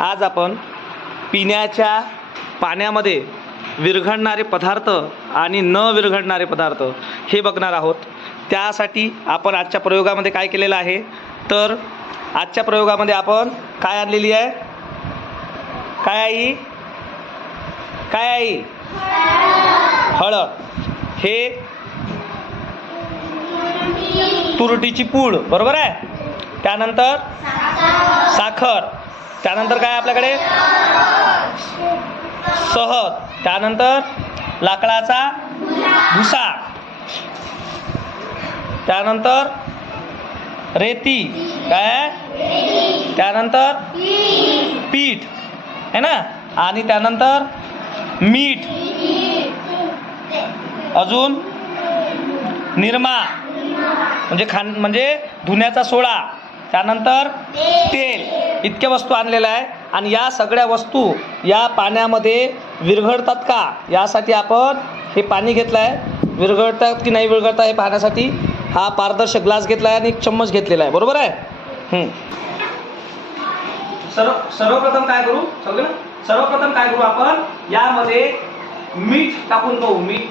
आज आपण पिण्याच्या पाण्यामध्ये विरघळणारे पदार्थ आणि न विरघळणारे पदार्थ हे बघणार आहोत। त्यासाठी आपण आजच्या प्रयोगामध्ये काय केलेलं आहे, तर आजच्या प्रयोगामध्ये आपण काय आणलेली आहे, काय आई, काय आई, हळद, हे तुरटीची पूड, बरोबर आहे। त्यानंतर साखर, त्यानंतर काय आपल्याकडे शहद, त्यानंतर लाकडाचा भुसा, त्यानंतर रेती, काय, त्यानंतर पीठ है ना, आणि त्यानंतर मीठ, अजून निरमा म्हणजे धुण्याचा सोडा, त्यानंतर तेल, इतक्या वस्तू आणलेल्या आहे। आणि या सगळ्या वस्तू या पाण्यामध्ये विरघळतात का, यासाठी आपण हे पाणी घेतलं आहे। विरघळतात की नाही विरघळतात हे पाहण्यासाठी हा पारदर्शक ग्लास घेतला आहे आणि एक चम्मच घेतलेला आहे, बरोबर आहे। सर्वप्रथम काय करू, सर्वप्रथम काय करू, आपण यामध्ये मीठ टाकून पाहू। मीठ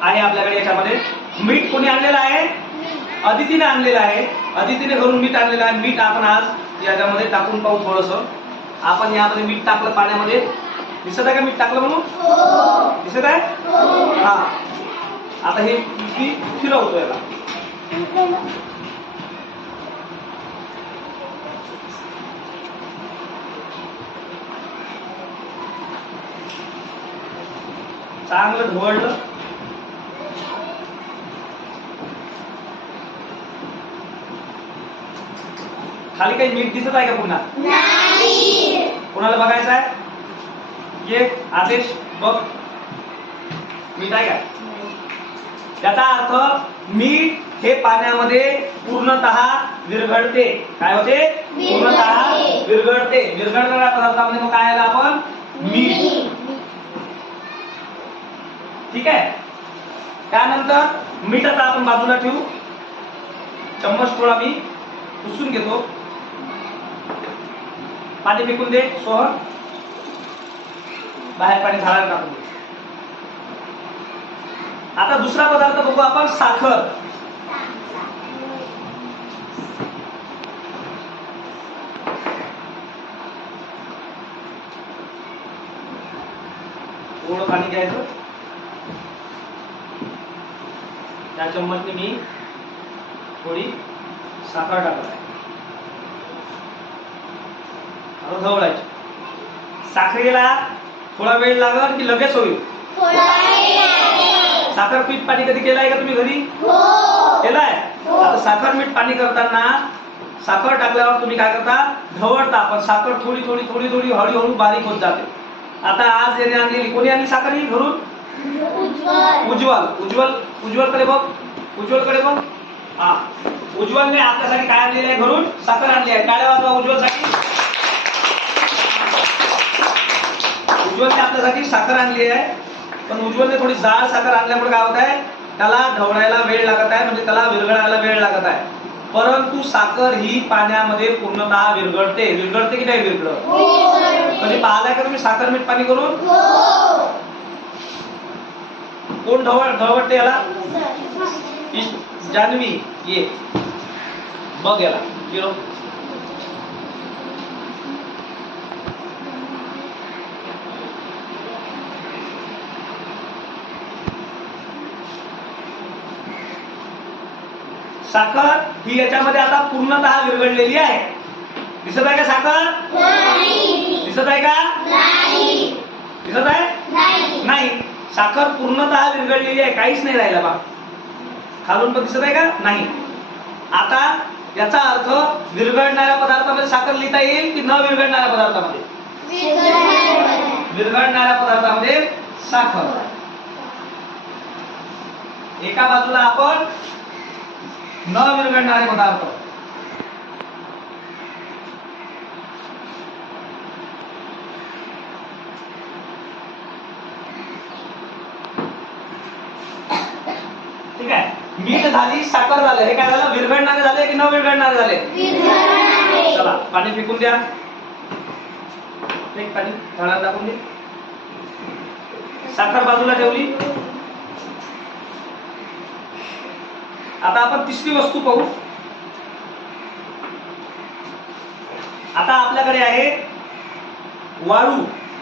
आहे आपल्याकडे, याच्यामध्ये मीठ कोणी आणलेलं आहे, अदितीने आणलेलं आहे। अदितीने घरून मीठ आणलेलं आहे। मीठ आपण आज याच्यामध्ये टाकून पाहू। थोडंसं आपण यामध्ये मीठ टाकलं पाण्यामध्ये, दिसत आहे का मीठ टाकलं म्हणून, दिसत आहे, हा। आता हे फिरवतो याला, चांगलं ढवळलं, खाली काही मीठ दिसत आहे का पुन्हा, नाही, कोणाला बघायचं आहे, ये आदेश बघ, मीठ आहे का, याचा अर्थ मीठ हे पाण्यामध्ये पूर्णतः विरघळते। काय होते, पूर्णतः विरघळते। विरघळणाऱ्या पदार्थामध्ये मग काय आलं, आपण मीठ, ठीक आहे। त्यानंतर मीठ आता आपण बाजूला ठेवू। चम्मच थोडा मी पुसून घेतो, पाणी फेकून दे सोहर, बाहेर पाणी झाडायला टाकून दे। आता दुसरा पदार्थ बघू आपण, साखर। थोडं पाणी घ्यायचं, त्या चम्मचने मी थोडी साखर टाकत आहे, ढवळायची। साखरेला थोडा वेळ लागेल की लगेच होईल, साखर पीठ पाणी कधी केलाय का तुम्ही घरी, केलाय। आता साखर मीठ पाणी करताना साखर टाकल्यावर तुम्ही काय करता, ढवळता, पण साखर थोडी थोडी थोडी थोडी हळूहळू बारीक होत जाते। आता आज याने आणलेली, कोणी आणली साखर ही घरून, उज्ज्वल, उज्ज्वल, उज्ज्वल कडे बघ, उज्ज्वल कडे बघ, हा। उज्ज्वलने आपल्यासाठी काय आणलेलं आहे, घरून साखर आणली आहे। टाळ्या वाजवा उज्ज्वलसाठी। उज्ज्वलने आपल्यासाठी साखर आणली आहे, पण उज्ज्वलने थोडी जाड साखर आणल्यामुळे काय होत आहे, त्याला ढवळायला वेळ लागत आहे, म्हणजे त्याला विरघळायला वेळ लागत आहे। परंतु साखर ही पाण्यामध्ये पूर्णतः विरघळते। विरघळते की नाही विरघळत, कधी पाहिलाय का तुम्ही साखर मीठ पाणी करून, कोण ढवळते याला, जान्हवी, ये बघ याला फिरव, साखर ही याच्यामध्ये आता पूर्णतः विरघळलेली आहे। दिसत आहे का साखर, दिसत आहे का, दिसत आहे, नाही, साखर पूर्णतः विरघळलेली आहे, काहीच नाही राहिलं बा, खालून पण दिसत आहे का, नाही। आता याचा अर्थ विरघळणाऱ्या पदार्थामध्ये साखर लिहिता येईल की न विरघळणाऱ्या पदार्थामध्ये, विरघळणाऱ्या पदार्थामध्ये साखर। एका बाजूला आपण न विरघळणारे पदार्थ, ठीक आहे। मीठ झाली, साखर झालं, हे काय झालं, विरघळणारे झाले की न विरघळणारे झाले, चला पाणी फेकून द्या। एक पाणी झाडाला टाकून दे. साखर बाजूला ठेवली. आता आपण तिसरी वस्तू पाहू. आता आपल्याकडे आहे वाळू,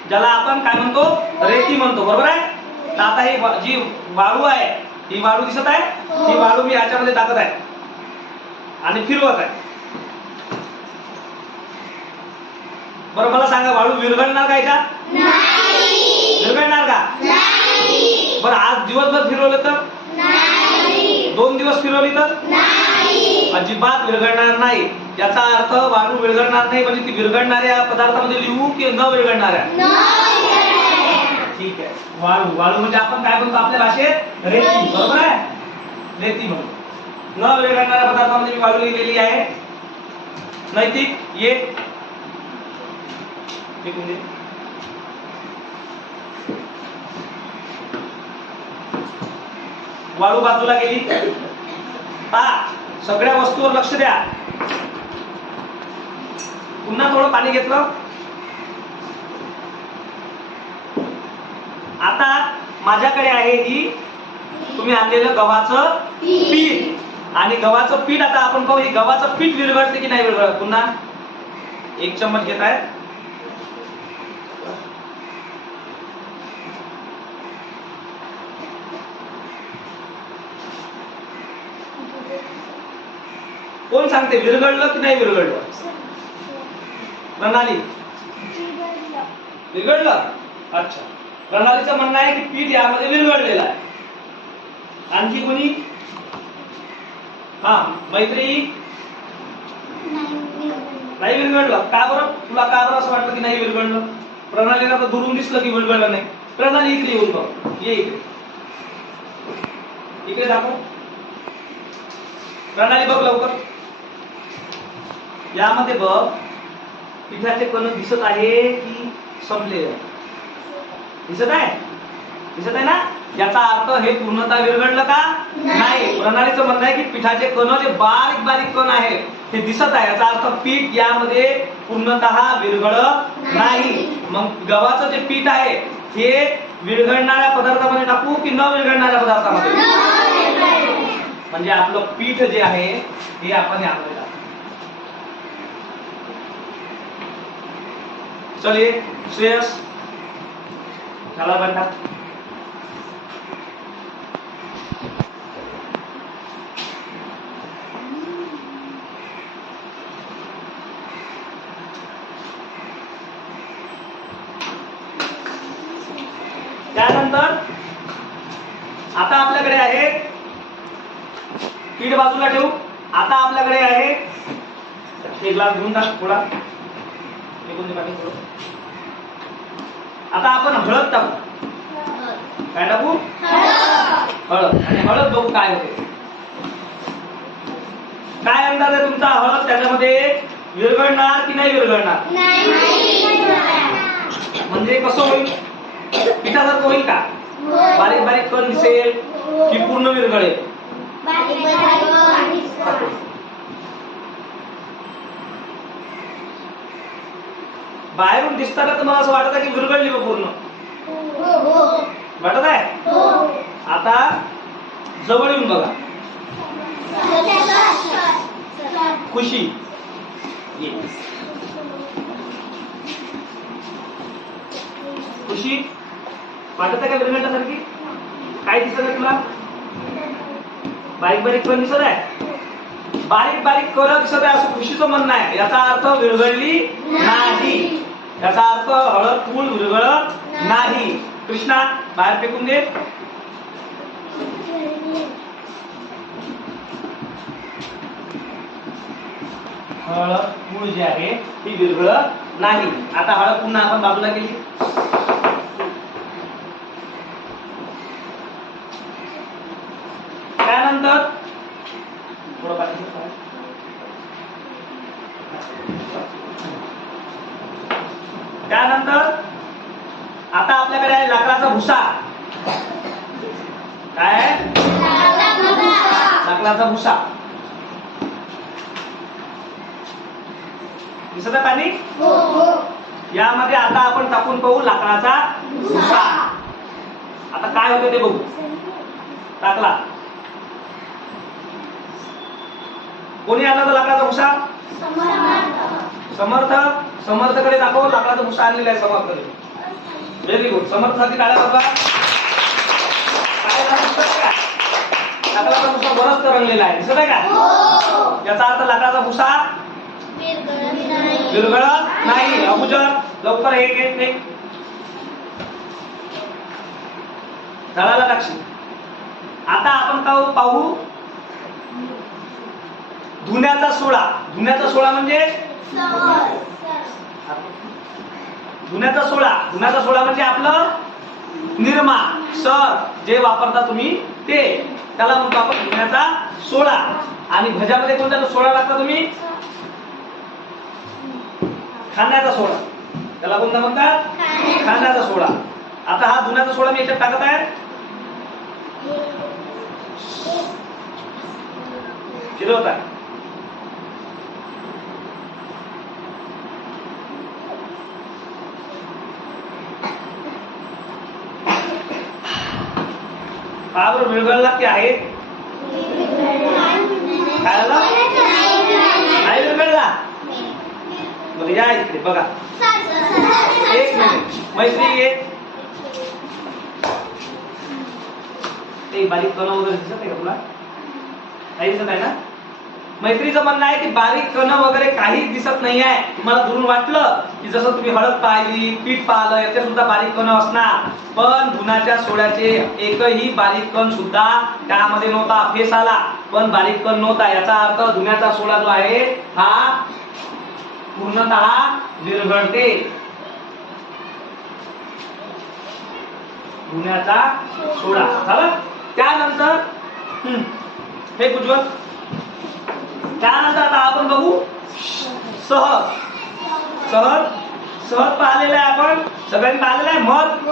ज्याला आपण काय म्हणतो, रेती म्हणतो, बरोबर आहे. तर आता ही जी वाळू आहे, ही वाळू दिसत आहे, ही वाळू मी याच्यामध्ये टाकत आहे आणि फिरवत आहे. बरं मला सांगा, वाळू विरघळणार का याच्यात? विरघळणार का? बरं आज दिवसभर फिरवलं तर? 2 दिवस फिरवली तर? अजिबात विरघळणार नाही. याचा अर्थ वाळू विरघळणार नाही म्हणजे ती विरघळणाऱ्या पदार्थामध्ये लिहू की न विरघळणाऱ्या? ठीक आहे. वाळू, वाळू म्हणजे आपण काय म्हणतो आपल्या भाषेत? रेती, बरोबर आहे. रेती म्हणून न विरघळणाऱ्या पदार्थामध्ये मी वाळू लिहिलेली आहे. नैतिक ये वाळू बाजूला गेली. सगळ्या वस्तूवर लक्ष द्या. पुन्हा थोडं पाणी घेतलं. आता माझ्याकडे आहे ही तुम्ही आणलेलं गव्हाचं पीठ आणि गव्हाचं पीठ आता आपण पाहू हे गव्हाचं पीठ विरघळते की नाही विरघळत. पुन्हा 1 चम्मच घेत आहे. कोण सांगते विरघळलं की नाही विरघळलं? प्रणाली विरघळलं. अच्छा, प्रणालीचं म्हणणं आहे की पीठ यामध्ये विरघळलेलं आहे. आणखी कोणी? हा मैत्री, नाही विरघळलं. का बरं? तुला का बरं असं वाटलं की नाही विरघळलं? प्रणालीला तर दुरून दिसलं की विरघळलं नाही. प्रणाली इकडे येऊन बघ, ये इकडे, इकडे दाखव. प्रणाली बघ लवकर. यामध्ये बघ पिठाचे कण दिसत आहे की संपलेले? दिसत आहे, दिसत आहे ना. याचा अर्थ हे पूर्णतः विरघळलं का? नाही. प्रणालीचं म्हणणं आहे की पिठाचे कण जे बारीक बारीक कण आहेत ते दिसत आहे. याचा अर्थ पीठ यामध्ये पूर्णतः विरघळत नाही. मग गव्हाचं जे पीठ आहे हे विरघळणाऱ्या पदार्थामध्ये टाकू की न विरघळणाऱ्या पदार्थामध्ये? म्हणजे आपलं पीठ जे आहे हे आपण यामध्ये टाकू. चलिए श्रेयस चला बनता. त्यानंतर आता आपल्याकडे आहे पीठ बाजूला ठेवू. आता आपल्याकडे आहे एक ग्लास घेऊन टाक थोडा. आता आपण हळद टाकू. काय टाकू? हळद. आणि हळद बघू काय होते. काय अंदाज आहे तुमचा? हळद त्याच्यामध्ये विरघळणार की नाही विरघळणार? म्हणजे कसं होईल? पिठासारखं होईल का? बारीक बारीक कण दिसेल की पूर्ण विरघळेल? बाहेरून दिसताना तर मला असं वाटत आहे की विरघळली का पूर्ण? वाटत आहे. आता जवळ येऊन बघा. खुशी खुशी वाटत आहे का विरघळण्यासारखी? काय दिसत आहे तुला? बारीक बारीक कण दिसत आहे. बारीक बारीक कण दिसत आहे असं खुशीचं म्हणणं आहे. याचा अर्थ विरघळली नाही. याचा अर्थ हळद पूर्ण विरघळत नाही. कृष्णा बाहेर फेकून दे. हळद पूर्ण जी आहे ती विरघळत नाही. आता हळद पुन्हा आपण बाजूला केली. त्यानंतर थोडं पाणी. त्यानंतर आता आपल्याकडे आहे लाकडाचा भुसा. काय? लाकडाचा भुसा. दिसत आहे पाणी? यामध्ये आता आपण टाकून पाहू लाकडाचा भुसा. आता काय होतं ते बघू. टाकला. कोणी आणला तर लाकडाचा भुसा? समर्थ. समर्थकडे दाखव. लाकडाचा भुसा आणलेला आहे समर्थकडे. Very good. समर्थसाठी टाळ्या वाजवा. लाकडाचा भुसा बरंच तरंगलेला आहे. दिसत आहे का? याचा अर्थ लाकडाचा भुसा विरघळत नाही. अबुजर लवकर एक झाडाला टाकशील. आता आपण पाहू धुण्याचा सोळा. धुण्याचा सोळा म्हणजे धुण्याचा सोळा. धुण्याचा सोळा म्हणजे आपलं निरमा सर जे वापरता तुम्ही ते, त्याला म्हणतो आपण धुण्याचा सोळा. आणि भज्यामध्ये कोणता सोळा लागता तुम्ही? खाण्याचा सोळा. त्याला कोणता म्हणतात? खाण्याचा सोळा. आता हा धुण्याचा सोळा मी याच्यात टाकत आहे. फिरवत आहे. हा बरोबर विरघळला की आहे? काय झालं? नाही विरघळला. बरं या इकडे बघा. एक मिनिट मैत्री ये. ते बारीक कण वगैरे दिसत आहे का तुला? नाही दिसत आहे ना? मैत्रीचं म्हणणं आहे की बारीक कण वगैरे काहीच दिसत नाही आहे. तुम्हाला दुरून वाटलं की जसं तुम्ही हळद पाहिली, पीठ पाहिलं, याचे सुद्धा बारीक कण असणार. पण धुण्याच्या सोळ्याचे एकही बारीक कण सुद्धा त्यामध्ये नव्हता. फेस आला पण बारीक कण नव्हता. याचा अर्थ धुण्याचा सोळा जो आहे हा पूर्णतः विरघळते. धुण्याचा सोळा झालं. त्यानंतर हे उज्ज्वल. त्यानंतर आता आपण बघू सहज. सहज सहज पाहिलेलं आहे आपण सगळ्यांनी पाहिलेलं आहे. मध.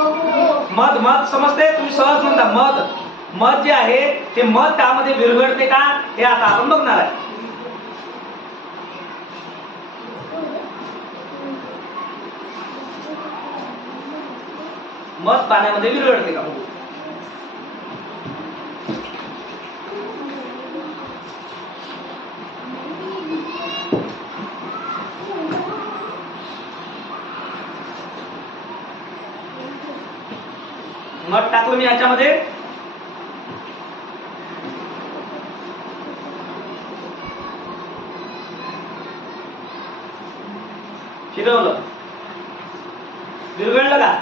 मध मध समजते तुम्ही? सहज म्हणता मध. मध जे आहे ते मध त्यामध्ये विरघळते का हे आता आपण बघणार आहे. मध पाण्यामध्ये विरघळते का? मध टाकलं मी याच्यामध्ये. फिरवलं. विरघळलं का?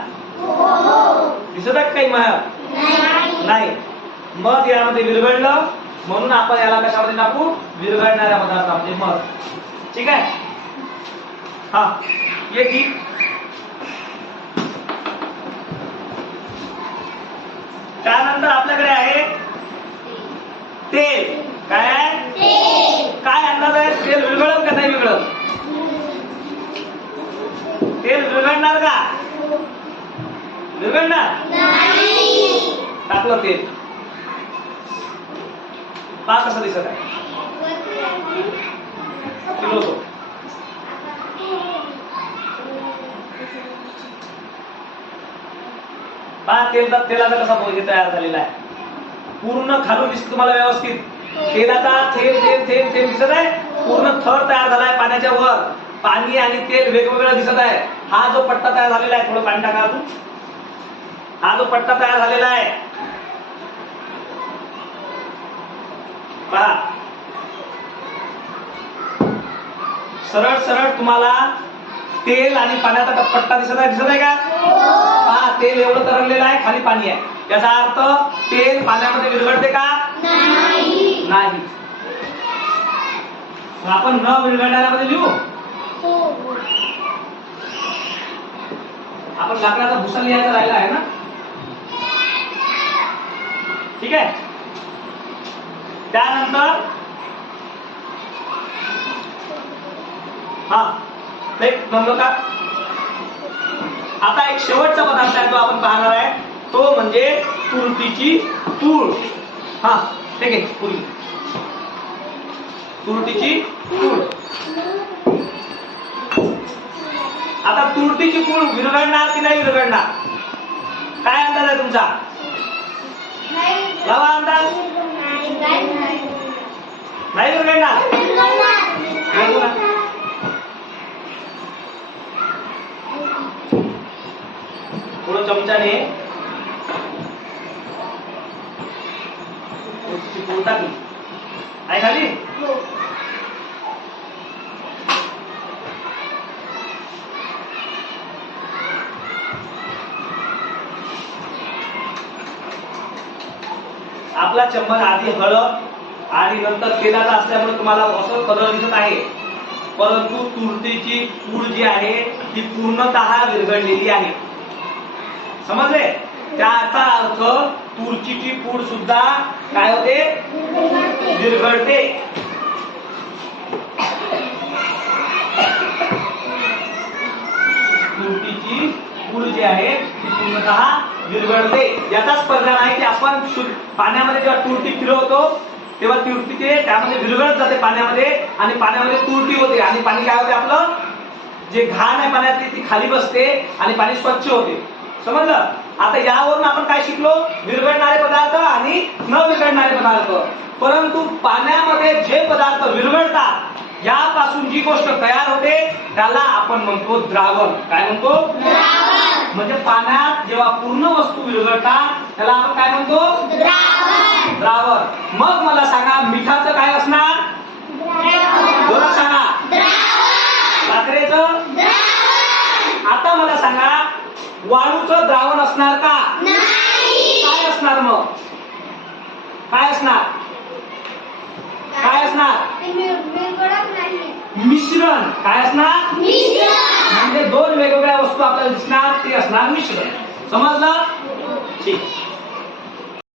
दिसत आहे काही मध? नाही. मध यामध्ये विरघळलं म्हणून आपण याला कशामध्ये टाकू? विरघळणाऱ्या पदार्थामध्ये मध. ठीक आहे. हा ये की त्यानंतर आपल्याकडे आहे तेल. काय? काय अंदाज आहे? तेल विरघळत का नाही विरघळत? तेल विरघळणार का? विरघळणार? टाकलं तेल. पहा कसं दिसत आहे. फिरवतो. पहा तेलाचा कसा बोध तयार झालेला आहे. पूर्ण खालून दिसत तुम्हाला व्यवस्थित. तेलाचा थेंब थेंब थेंब थेंब दिसत आहे. पूर्ण थर तयार झाला आहे पाण्याच्या वर. पाणी आणि तेल वेगवेगळं दिसत आहे. हा जो पट्टा तयार झालेला आहे, थोडं पाणी टाका अजून. हा जो पट्टा तयार झालेला आहे पहा. सरळ सरळ तुम्हाला तेल आणि पाण्याचा पट्टा दिसत आहे का? पहा तेल एवढं तरंगलेलं आहे, खाली पाणी आहे. याचा अर्थ तेल पाण्यामध्ये विरघळते का? नाही. आपण न विरघळणाऱ्यामध्ये लिहू. आपण लाकडाचा भुसा लिहायचा राहिला आहे ना? ठीक आहे. त्यानंतर हा एक नंबर का. आता एक शेवटचा पदार्थ आहे तो आपण पाहणार आहे. तो म्हणजे तुरटीची तूळ. हा ठीक आहे. पुरी तुरटीची तूळ. आता तुरटीची पूड विरघळणार की नाही विरघळणार? काय अंदाज आहे तुमचा? लावा अंदाज. नाही विरघळणार. थोडं चमच्याने पूड टाकली आहे खाली. आपला चम्मच आधी हळद आणि नंतर तेलाचा असल्यामुळे तुम्हाला असं कलर दिसत आहे, परंतु तुरटीची पूड जी आहे ती पूर्णतः विरघळलेली आहे. समजले? त्याचा अर्थ तुरटीची पूड सुद्धा काय होते? विरघळते. तुरटीची पूड जी आहे ती पूर्णतः विरघळते. याचाच परिणाम आहे की आपण पाण्यामध्ये जेव्हा तुरटी फिरवतो तेव्हा तुरटी त्यामध्ये विरघळत जाते पाण्यामध्ये आणि पाण्यामध्ये तुरटी होते आणि पाणी काय होते? आपलं जे घाण आहे पाण्यातली ती खाली बसते आणि पाणी स्वच्छ होते. समजलं? आता यावरून आपण काय शिकलो? विरघळणारे पदार्थ आणि न विरघळणारे पदार्थ. परंतु पाण्यामध्ये जे पदार्थ विरघळतात यापासून जी गोष्ट तयार होते त्याला आपण म्हणतो द्रावण. काय म्हणतो? म्हणजे पाण्यात जेव्हा पूर्ण वस्तू विरघळतात त्याला आपण काय म्हणतो? द्रावण. मग मला सांगा मिठाचं काय असणार? जोरात सांगा. साखरेचं? आता मला सांगा वाळूचं द्रावण असणार का? काय असणार? मग काय असणार? काय असणार? मिश्रण. काय असणार? म्हणजे दोन वेगवेगळ्या वस्तू आपल्याला दिसणार ते असणार मिश्रण. समजलं? ठीक.